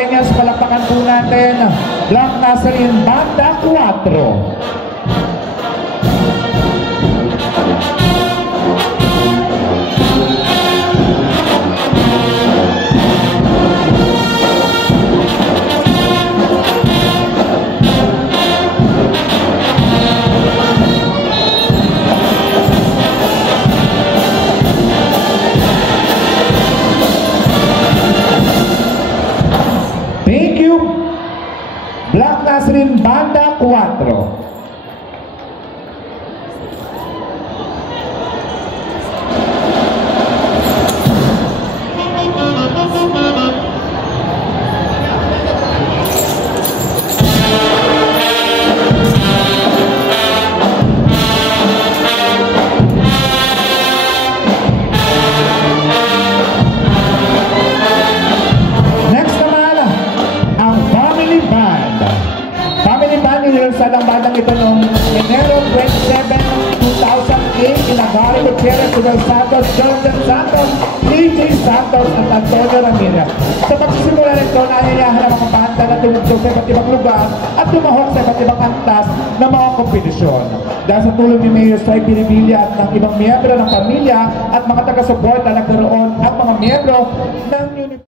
Dueñas, palakpakan po natin. Black Nazarene Banda 4. Thank you, Black Nazarene Banda 4. Ang bandang ito noong Enero 27, 2008, inagari Gutierrez, Rubel Santos, Jonathan Santos, DJ Santos at Antonio Ramirez. Sa pagsisimula nito, nayayahan ang mga banda na tumugtog sa iba't ibang lugar at tumahok sa iba't ibang antas ng mga kompetisyon. Dahil sa tulong ni Mayor Strike Pinibilia at ng ibang miyembro ng pamilya at mga taga-suporta, nagkaroon ang mga miyembro ng